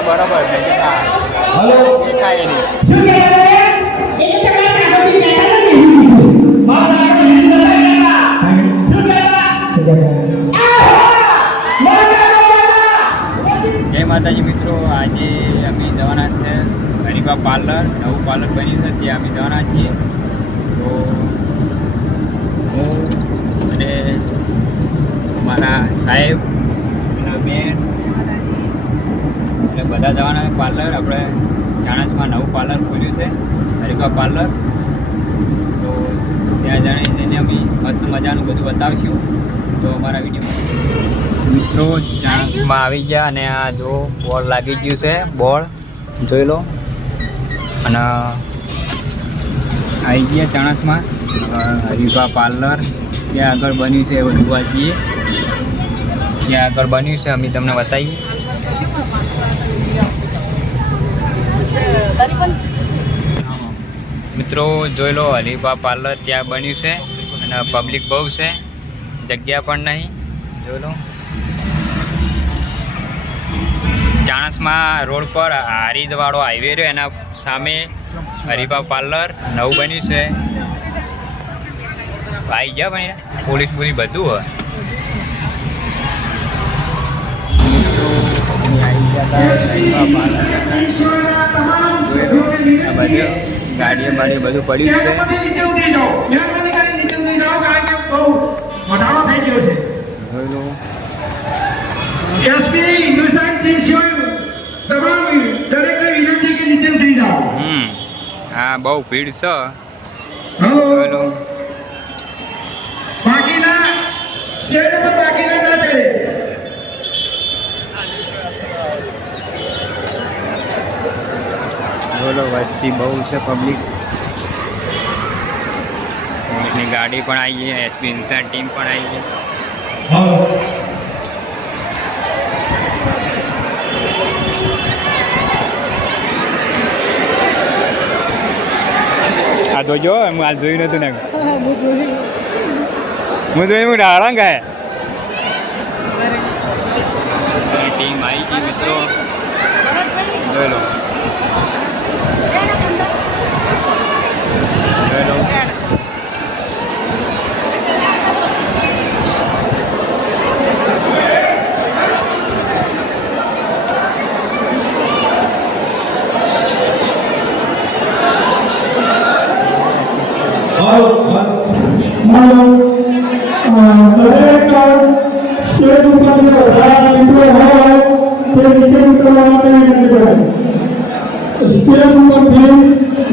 એટલે બરાબર છે દેખાય નહીં. જય માતાજી મિત્રો, આજે અમે જવાના છે હરિભા પાર્લર. નવું પાર્લર બન્યું છે ત્યાં અમે જવાના છીએ. તો હું અને મારા સાહેબ અને બેન એટલે બધા જવાના પાર્લર. આપણે ચાણસમાં નવું પાર્લર ખોલ્યું છે હરિભા પાર્લર. તો ત્યાં જઈને અમે મસ્ત મજાનું બધું બતાવીશું. તો અમારા વિડીયો મિત્રો ચાણસમાં આવી ગયા અને આ જો બોર્ડ લાગી ગયું છે, બોર્ડ જોઈ લો. અને આવી ગયા ચાણસમાં હરિભા પાર્લર ત્યાં આગળ બન્યું છે, એવું જોવા જઈએ. ત્યાં આગળ બન્યું છે, અમે તમને બતાવીએ. મિત્રો જોઈ લો, હરિભા પાર્લર ત્યાં બન્યું છે અને પબ્લિક બહુ છે, જગ્યા પણ નહીં. જોઈ લો, ચાણસમાં રોડ પર હારીજવાળો હાઈવે રહ્યો એના સામે હરિભા પાર્લર નવું બન્યું છે. આવી ગયા ભાઈ, પોલીસ બોલીસ બધું હોય. ગાડીઓ બાડીઓ બધું પડ્યું છે. હા, બહુ ભીડ છે. બોલો, વસ્તી બહુ છે, પબ્લિકની ગાડી પણ આવી ગઈ, એસપી ટીમ પણ આવી ગઈ. આ જોજો, હું આ જોયું નતું ને. હું જોયું ડાળા ગાય ટીમ આવી ગઈ મિત્રો, જોઈ લો. દરેક સ્ટેજ ઉપર જે વધારા મિત્રો હોય તે નીચે ઉતરવા માટે વિનંતી કરાય. સ્ટેજ ઉપરથી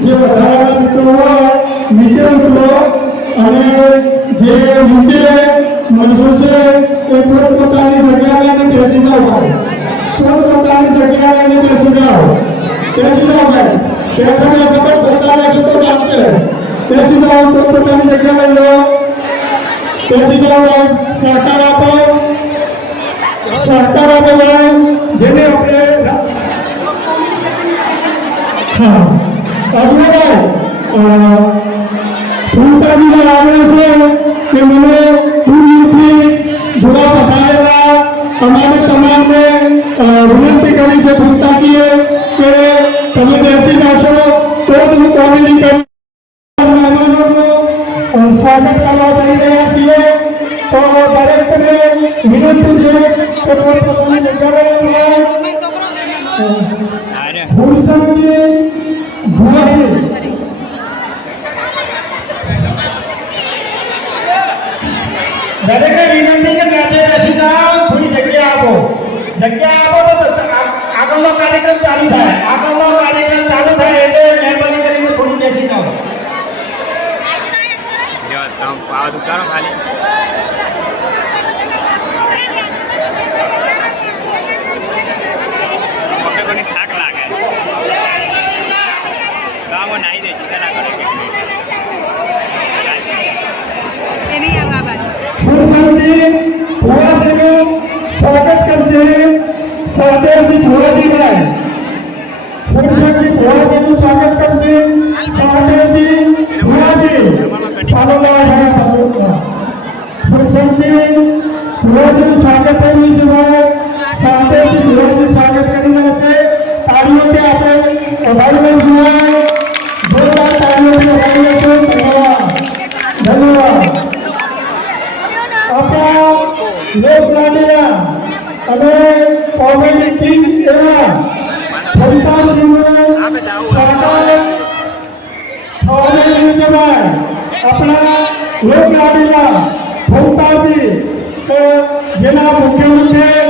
જે વધારા મિત્રો હોય નીચે ઉતરો અને જે નીચે મનસો છે એ પોતપોતાની જગ્યા લઈને બેસી જાઓ. પોતપોતાની જગ્યા લઈને બેસી જાઓ. બેસી જાઓ ભાઈ, બેઠા વખત પડતા રહેશો તો ચાલશે. બેસી જાઓ, પોતપોતાની જગ્યા લઈ લો. બેસી જાઓ, સહકાર આપો. સહકાર આપો જેને આપણે અજવાભાઈ ફૂલતાજીને આવે છે કે મને દૂરથી જોડા પધારેલા અમારે તમામને વિનંતી કરી છે ફૂલતાજીએ કે તમે બેસી જશો તો જ હું કોમેડી કરી સ્વાગત કરવા જઈ રહ્યા છીએ. તો દરેકને વિનંતી છે કે પોતાની જગ્યાએ ભૂષણજી ભુવાજી દરેકને વિનંતી કે નીચે બેસી જાઓ, થોડી જગ્યા આપો. જગ્યા આપો તો આગળનો કાર્યક્રમ ચાલુ થાય. આગળનો કાર્યક્રમ ચાલુ થાય એટલે મહેરબાની કરીને થોડી બેસી જાઓ. ખાલી થાક લાગે ગામ નાઈ દે ચિંતા ના કરે. સ્વાગત કરશે સહદેવજી ભુવાજીભાઈ. ફુરસદજી ભુવાજીનું સ્વાગત કરશે સહદેવજી ભુવાજી. ફુરસદજી ભુવાજીનું સ્વાગત કર્યું છે. સહદેવજી ભુવાજી સ્વાગત કરી રહ્યા છે. સિંહ એવા ભમતાજીનું સ્વાગત થવા જઈ રહ્યું છે ભાઈ. આપણા લોકલાડીલા ભમતાજી કે જેના મુખ્યમંત્રી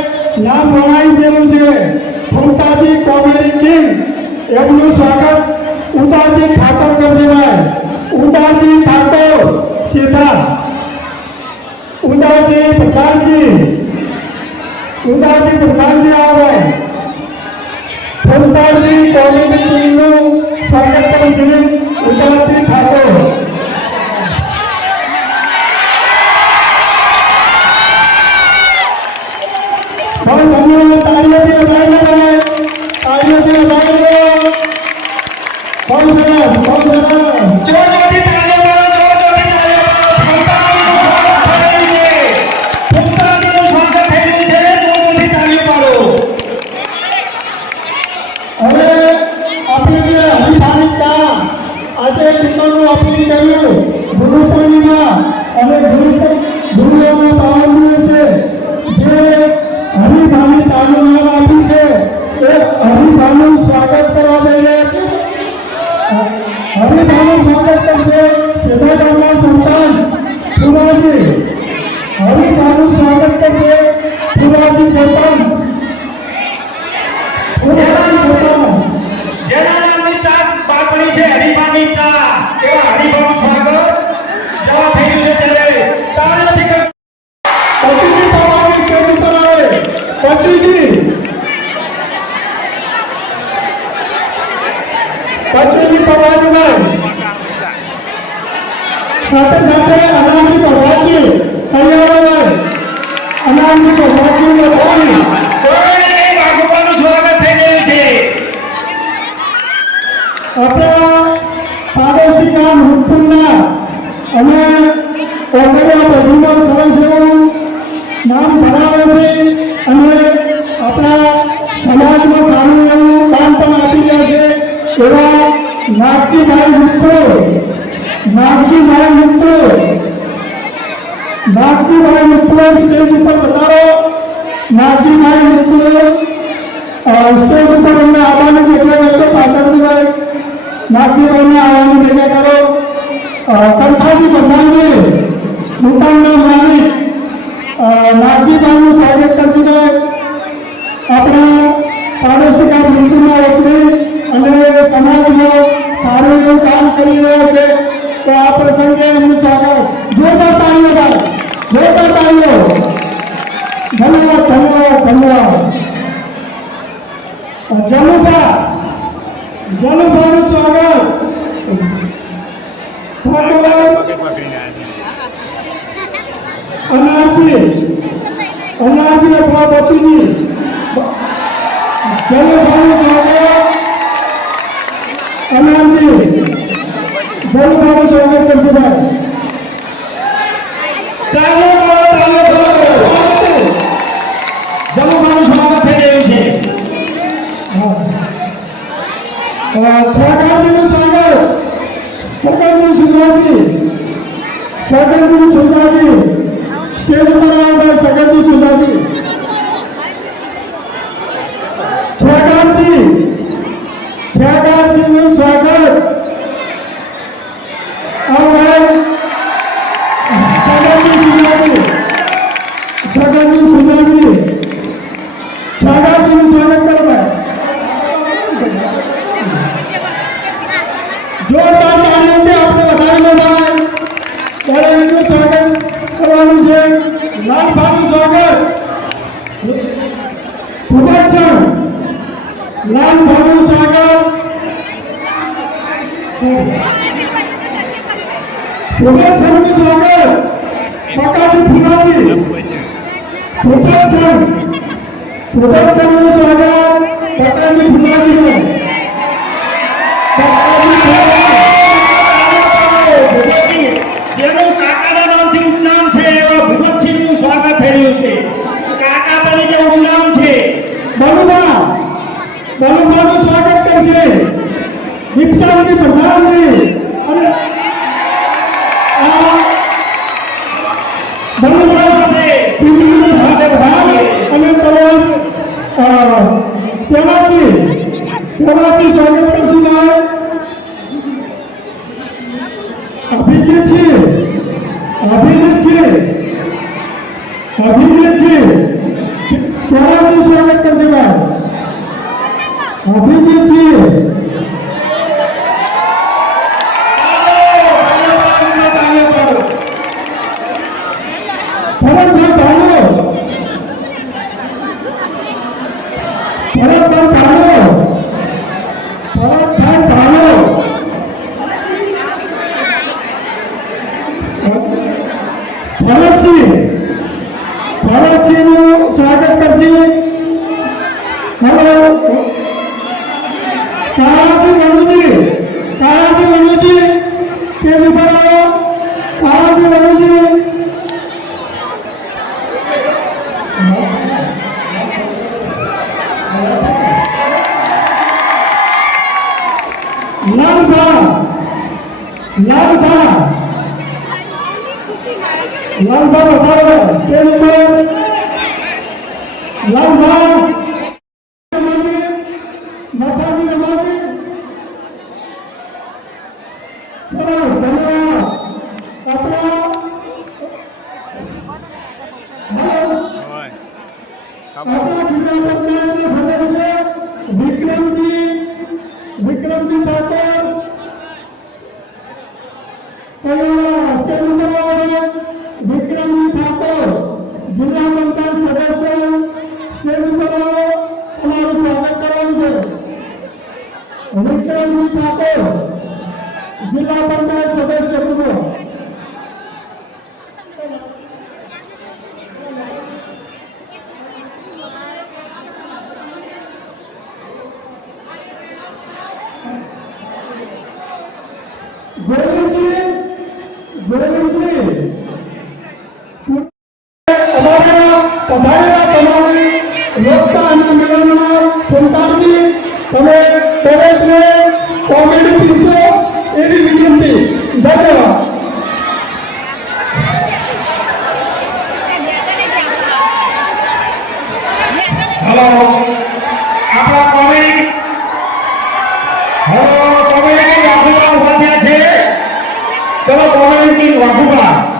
નામ વણાવી દેવું છે, ભમતાજી કોમેડી કિંગ, એમનું સ્વાગત ઉદાસી ઠાકોર કરશે ભાઈ. ઉદાસી ઠાકોર સીધા ઉદાસી પ્રધાનજી આવે. ભમતાજી કોમેડી કિંગનું સ્વાગત કરશે ઉદાસી ઠાકોર. बहुत धन्यवाद. तालियों से बधाई दो, तालियों से बधाई दो. बहुत सरस, बहुत सरस. जोरदार तालियों से, जोरदार तालियों से. भमताजीનું સ્વાગત થઈ રહ્યું છે. જોરદારથી તાળીઓ પાડો. હવે આપણે જે હરિભાની ચા આજે દુકાનો આપણી કર્યું, ગુરુ પૂર્ણિમા અને ગુરુઓનો પાવન દિવસ છે. જે હરિભાની ચાનું નામ આપ્યું છે એ હરિભાનું સ્વાગત કરવા જઈ રહ્યા છે. હરિભાનું સ્વાગત કરશે સીધા ગામના સંતાન ફુલાજી. હરિભાનું સ્વાગત કરશે ફુલાજી સરપંચ. જેના નામની ચા બહાર પડી છે, હરિભાની ચા, એવા હરિભાનું સ્વાગત જવા થઈ ગયું છે. ત્યારે તાળીઓથી પચીજી પાવાની કેવી કરાવે. પચીજી પવાજીભાઈ સાથે સાથે અનામજી ભગવાનજી તૈયાર. અનામજી ભગવાનજી ભગવાનનું સ્વાગત થઈ રહ્યું છે. આપણા પાડોશી ગામ હુકુમના અને ઓગળિયા બધુમાં સરસ એવું નામ ધરાવે છે અને આપણા સમાજમાં સારું એવું કામ પણ આપી રહ્યા છે એવા નાગજીભાઈ મુક્તો સ્ટેજ ઉપર બતાવો. નાગજીભાઈ મુક્તો સ્ટેજ ઉપર અમને આવવાની જગ્યા કરશો. પાછળથી ભાઈ નાગજીભાઈને આવવાની જગ્યા કરો. કંથાજી પ્રધાનજી દુકાનના માલિક નાગજીભાઈનું સ્વાગત કરશે. આપણા પાડોશી ગામ હિન્દુના વતની અને સમાજમાં સારું એવું કામ કરી રહ્યા છે, તો આ પ્રસંગે એમનું સ્વાગત. જોરદાર તાળીઓ ભાઈ, જોરદાર તાળીઓ. ધન્યવાદ, ધન્યવાદ, ધન્યવાદ. જનુભાઈનું સ્વાગત. અનારજી અથવા બચુજી, જનુભાઈનું સ્વાગત. અનારજી જનુભાઈનું સ્વાગત કરશે ભાઈ. જનુભાઈનું સ્વાગત થઈ રહ્યું છે. ત્રાકાજીનું સ્વાગત. સગનજી સુધાજી સ્ટેજ ઉપર આવો ભાઈ. સગનજી સુધાજી. ખ્યાગારજીનું સ્વાગત. આવો ભાઈ. સગનજી સુધાજી ખ્યાગારજીનું સ્વાગત કરો ભાઈ. જોરદાર તાળીઓથી આપણે વધાવી લો ભાઈ. ત્યારે એમનું સ્વાગત કરવાનું છે. લાલભાઈનું સ્વાગત. લાલભાઈનું સ્વાગત. ફુલેછંદનું સ્વાગત. પકાજી ફુલાજી. ફુલેછંદનું સ્વાગત. પકાજી ફુલાજીને. જેનું કાકાના નામથી ઉપનામ છે એવા ભૂપતસિંહનું સ્વાગત થઈ રહ્યું છે. કાકા તરીકે ઉપનામ છે. બલુભાનું સ્વાગત કરશે દીપશાજી પ્રધાનજી અને બલુભા સાથે અને તલવાર પહેલાથી સ્વાગત કરશું ભાઈ અભિજીત છે પહેલાથી સ્વાગત કરશે ભાઈ અભિજીત છે ભરતભાઈ ભાલો ભરતસિંહનું સ્વાગત કરશે હવે કાળાજી મનુજી સ્ટેજ ઉપર આવો કાળાજી મનુજી લાલભા બતાવો સ્ટેજ ઉપર લાલભા માતાજી રમાજી સરસ ધન્યવાદ આપણા આપણા જિલ્લા પંચાયતના સદસ્ય વિક્રમજી ઠાકોર સ્ટેજ ઉપર આવે વિક્રમજી ઠાકોર જિલ્લા પંચાયત સદસ્ય સ્ટેજ ઉપર આવો તમારું સ્વાગત કરવાનું છે વિક્રમજી ઠાકોર જિલ્લા પંચાયત સદસ્ય પૂર્વ ગોવિંદજી અમારા પધારેલા તમારી લોકતા અને મિલનમાં ફૂલતાજી તમે દરેકને કોમેડી પીરસો એવી વિનંતી ધન્યવાદ હેલો આપણા કોમેડી વાઘુબા ઉભા થયા છે ચલો કોમેડી કિંગ વાઘુબા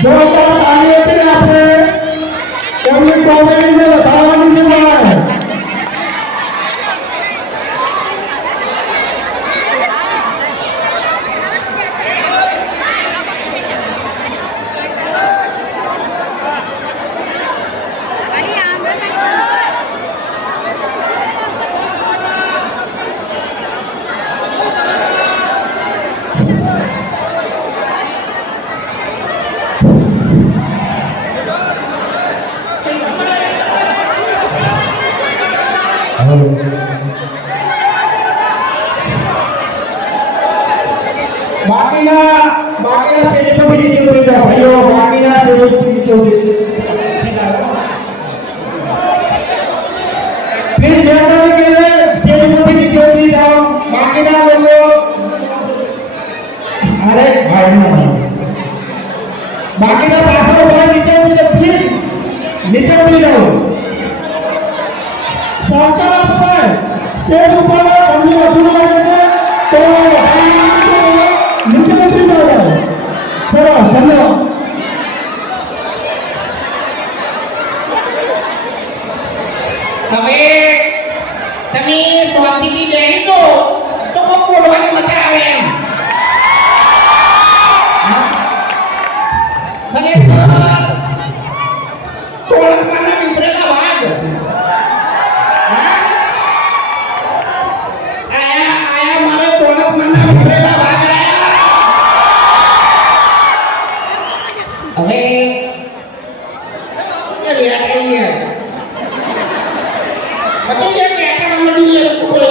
જોરદાર તાળીઓથી આપણે એમની કોમેડીને વધારવાની છે ભાઈ બાકીના સ્ટેજ પર બી નીચે ઉતરી જાઓ ભાઈઓ બાકીના સ્ટેજ પર નીચે ઉતરી પ્લીઝ મહેરબાની કરીને સ્ટેજ પરથી નીચે ઉતરી જાઓ બાકીના લોકો અરે ભાઈ બાકીના પાછળ બધા નીચે ઉતરી જાઓ પ્લીઝ નીચે ઉતરી જાઓ સહકાર આપો ભાઈ સ્ટેજ ઉપર તમને વધુ લાગે છે તો નીચે ઉતરી જાઓ ભાઈ સરસ ધન્યવાદ હવે તમે શાંતિથી બેસી દો તો કોઈ બોલવાની મજા આવે એમ ભલે ટોળકમાંના વિપરેલા વાઘ આયા મારે ટોળકમાંના વિપરેલા વાઘ આયા હવે રેટાઈએ બધું જે પેટર્ન મળી એ બોલે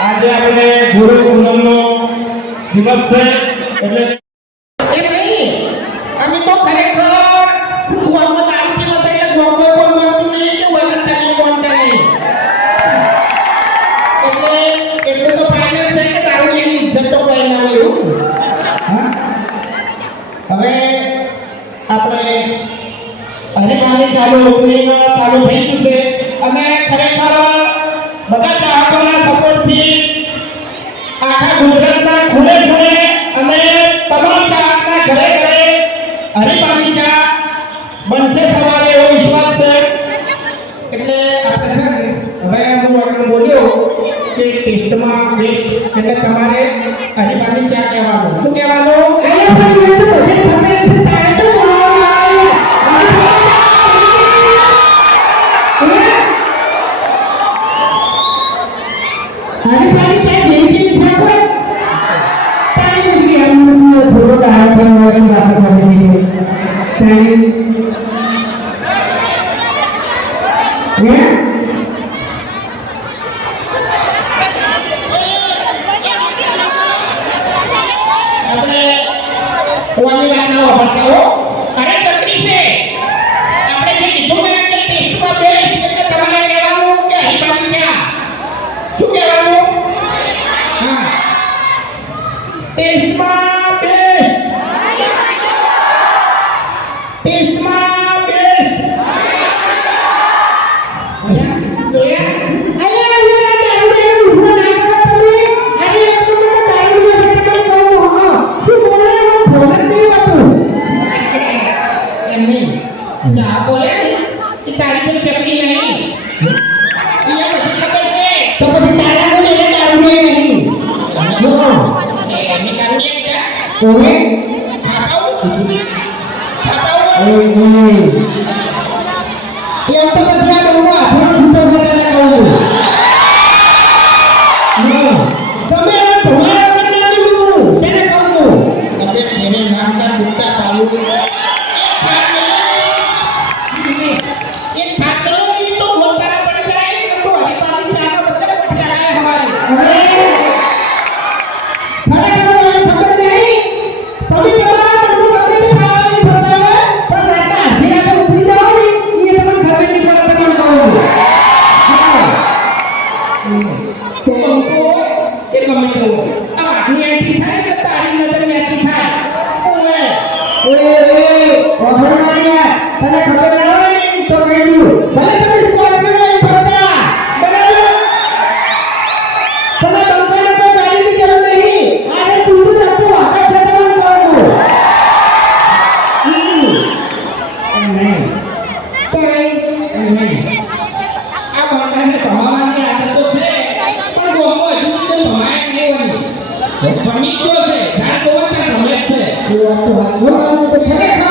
આજે આપણે ગુરુ પૂનમનો દિવસ છે એટલે એ નહીં અમે તો ખરેખર હરિભાઈ ચાલુ ઓપનિંગ ચાલુ થઈ ગયું છે અને ખરેખર બધા ચાહકોના સપોર્ટથી આખા ગુજરાતના ખૂણે ખૂણે અને તમામ ચાહકના ઘરે ઘરે હરિભાઈ ચા બનશે સવારે એવો વિશ્વાસ છે. એટલે આપણે છે ને હવે હું આગળ બોલ્યો કે ટેસ્ટમાં બેસ્ટ એટલે તમારે હરિભાઈ ચા કહેવાનું. શું કહેવાનું? આપણે કોની વાત ના વાપરતા અરે ચકડી છે આપણે જે કીધું ને કે ટેસ્ટમાં બેસ્ટ એટલે તમારે કહેવાનું કે હરિભાઈ ચા. શું કહેવાનું? હા ટેસ્ટમાં બેસ્ટ ટેસ્ટમાં બેસ્ટ ચા બોલે કે તારી તો ચકડી નહીં એ બધી ખબર છે તો પછી તારા બોલે એટલે દારૂ નહીં એની દારૂ નહીં જા કોને ખાઓ એ તો પછી આ બહુ આથરો છૂટો કરે કહું તમે તમારા મને બોલું તેને કહું હવે તેને નામના દુખતા ચાલુ एक खाट लो ये तो बहुत बड़ा पड़ जाएगा तो हरिभाई चा का मतलब बढ़ जाएगा हमारे खड़े खड़े खबर नहीं सभी बड़ा बंदू करके दिखावा नहीं पड़ता है पर रहता है तो ऊपर जाओ नहीं ये सब घर में नहीं पड़ा तो कौन तो हमको ये कमेंट हो अब आदमी ऐसी है कि तारी नजर में ऐसी है ओए और हमारी तने खबर ना तो कहूं भले તમે સ્પોટ में नहीं पड़ता बराबर તમે બંકાને તો ગાડીની જરૂર નહીં આને તું તો આખા ખેતરમાં કરો નહીં આ બંકાને ભમાવાની આદત તો છે પણ ગોમો હજુ સુધી ભમાય નહીં હોય ભમી ગયો છે ધાર તો છે ભમે છે એ વાત તો ખરેખર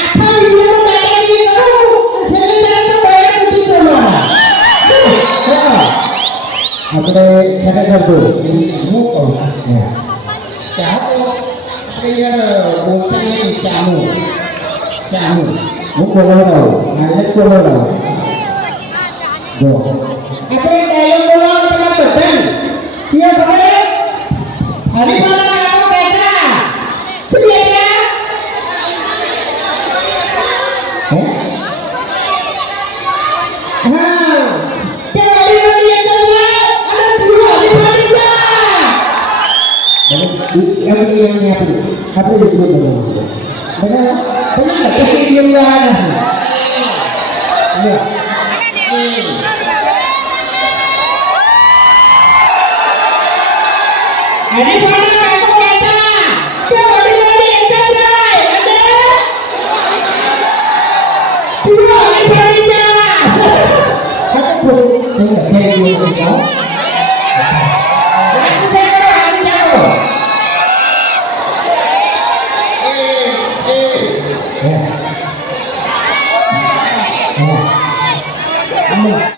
આખા વિડિયોમાં દાદાગીરી કરું છેલ્લે ત્યારે તો બહાર ઉઠી જવાના આપણે ખરેખર તો હું કહું ચા તો આપણે યાર બોલતા નહીં ચાનું હું બોલાવડાવું આજે બોલાવડાવું જો આપણે ડાયલોગ બોલાવવાનો તમારા બધાને કે ખબર હરિભાઈ કાકો બેઠા શું બેઠા हाँ क्या वाली वाली ये कर ले अरे तू हरिभाई चा अरे ये नहीं आप ये देखो बना बना कैसे ये आ रहा है हरिभाई